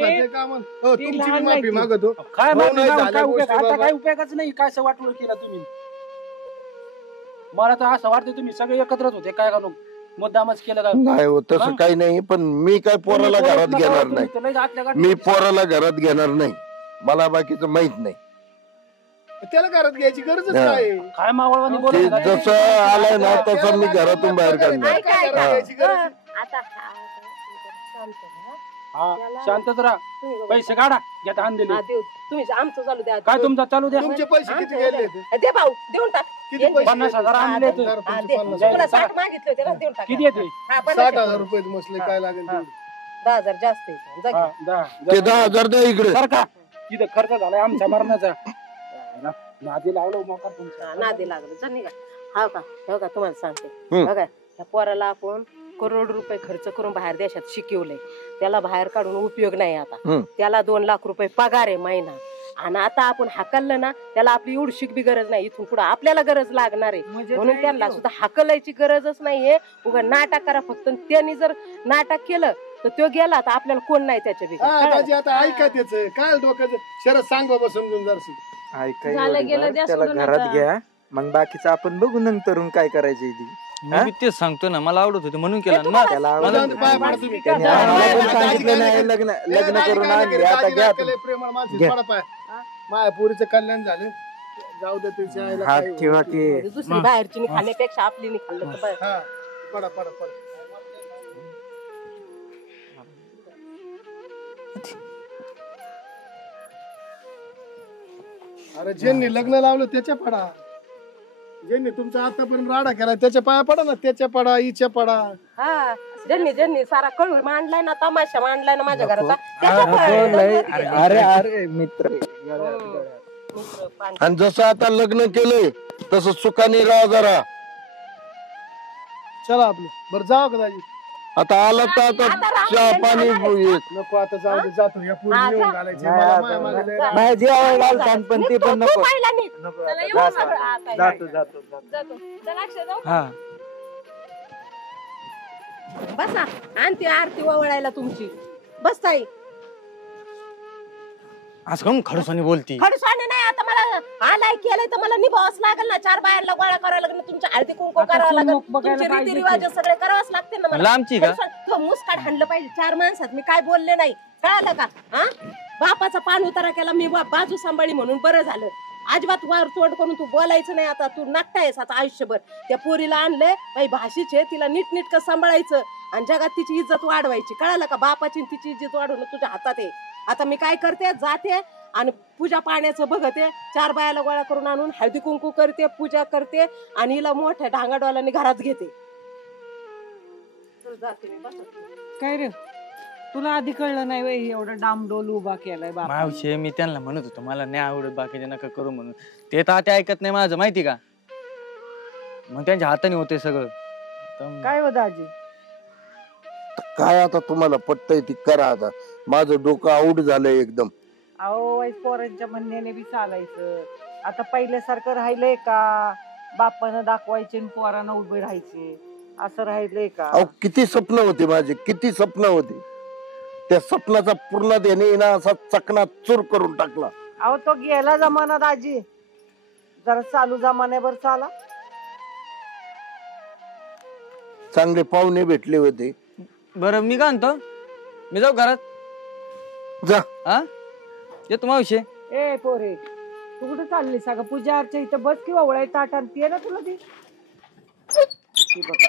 तुमची माफी मागतो. काय आता काय उपयोगाच नाही. काय वाटवळ केला तुम्ही? मला तर असं वाटतं तुम्ही सगळे एकत्रच होते काय का मुद्दामच केलं का? नाही हो तसं काही नाही. पण मी काय पोराला घरात घेणार नाही. मी पोराला घरात घेणार नाही. मला बाकीचं माहित नाही. त्याला घरात घ्यायची गरजच नाही. काय मावळवानी बोलत जसं आलाय ना तसं मी घरातून बाहेर काढणार. हा शांतच राहा. पैसे काढा घ्या आण दिले. तुम्ही आमचं चालू द्या. काय तुमचा चालू द्या. तुमचे पैसे किती गेले दे भाऊ देऊन टाक. किती पैसे 50,000 आणले तू. तुला 60 मागितले होते ना देऊन टाक. किती येते? 60,000 रुपये मसले काय लागेल ते. 10,000 जास्त आहे. जा की. ते 10,000 द्या इकडे. सर का तिथे खर्च झालाय आमच्या मरणाचा. नादी लागलो मोकार तुमचा. नादी लागलं चल निघा. हा का हो का तुम्हाला सांगते बघा त्या पोराला आपण करोड रुपये खर्च करून बाहेर देशात शिकवलंय. त्याला बाहेर काढून उपयोग नाही आता. त्याला 2 लाख रुपये पगार आहे महिना. आणि आता आपण हाकललं ना त्याला आपली एवढी बी गरज नाही. इथून पुढे आपल्याला गरज लागणार आहे म्हणून त्यांना सुद्धा हाकलायची गरजच नाहीये. उगा नाटक करा फक्त. त्यांनी जर नाटक केलं तर तो गेला तर आपल्याला कोण नाही त्याच्या बिघाड. आता ऐका त्याच काय डोक्याचं शरद सांग बाबा समजून जरशी. त्याला घरात घ्या मग बाकीचं आपण बघू नंतर काय करायचं ती. मी तेच सांगतो ना मला आवडत होते म्हणून केलं त्याला सांगितलं नाही लग्न करून आणले आता घ्या. प्रेमळ माणसं पडा पाय. माझ्या पोरीचं कल्याण झालं जाऊ दे त्याच्या आईला हात काय ठेवा की दुसरी बाहेरची खाण्यापेक्षा आपली खाल्लं तर बरं. हा पडा पडा पडा. अरे ज्यांनी लग्न लावलं त्याच्या पडा. ज्यांनी तुमचा आतापर्यंत राडा केला त्याच्या पाया पडा ना. त्याच्या पडा हिच्या पडा. हा ज्यांनी सारा कळ मांडलाय ना तमाशा मांडलाय ना माझ्या घराचा त्याच्या पाया. अरे अरे मित्र आणि जसं आता लग्न केलंय तसं सुखाने राहा जरा. चला आपलं बरं जाऊ का दाजी. आता आला तर आता चहा पाणी नको आता जाऊ दे जातो. या पूर्वी येऊन घालायचे मला माया मागे लय राग. नाही जेवायला घालतान पण ते पण नको. पाहिला नीट. जातो जातो हा बसा आणते आरती ओवळायला तुमची. बस ताई. आज काऊन खडसाने बोलती. खडसाने नाही आता मला आलाय केलंय तर मला निभावच लागेल ना. 4 बायांना गोळा करावं लागेल ना. तुमच्या हळदी कुंकू करावं लागेल. तुमचे रीतिरिवाज सगळे करावंच लागते ना मला. लांबची का तो मुस्काट हाणलं पाहिजे 4 माणसात. मी काय बोलले नाही कळालं का. हा बापाचा पान उतारा केला मी बाजू सांभाळी म्हणून बरं झालं. अजिबात वर तोंड करून तू बोलायचं नाही. आता तू नाकटायस आता आयुष्यभर. त्या पोरीला आणलंय बाई भाषेचे तिला नीटनीटकं सांभाळायचं आणि जगात तिची इज्जत वाढवायची. कळालं का. बापाची तिची इज्जत वाढवणं तुझ्या हातात आहे. आता मी काय करते जाते आणि पूजा पाण्याचं बघते. 4 बायाला गोळा करून आणून हळदी कुंकू करते पूजा करते आणि हिला मोठ्या ढांगाडवाल्याने घरात घेते. काय रे तुला आधी कळलं नाही वय एवढं डामडोल उभा केलाय बाबा. मावशे मी त्यांना म्हणत होतो मला नाही आवडत बाकीचे नका करू म्हणून. ते तर आता ऐकत नाही माझं माहिती का. मग त्यांच्या हाताने होते सगळं. काय हो दाजी काय आता तुम्हाला पटतंय ती करा. आता माझं डोकं आऊट झालंय एकदम. अहो वाईट पोरांच्या म्हणण्याने बी चालायचं. आता पहिल्यासारखं राहिलंय का. बापानं दाखवायचे आणि पोरानं उभे राहायचे असं राहिलंय का. अहो किती स्वप्न होते माझे किती स्वप्न होते. त्या स्वप्नाचा पूर्ण देणे ना असा चकनाचूर करून टाकला. अहो तो गेला जमाना दाजी. जरा चालू जमान्यावर चाला. चांगले पाहुणे भेटले होते. बरं मी काय म्हणतो मी जाऊ घरात. जा हा येतो मावशे. ए पोरे तू कुठे चालली सगळं पूजा अर्चा इथं बस किंवा ओळाय ताटान ते ना तुला ती बघा.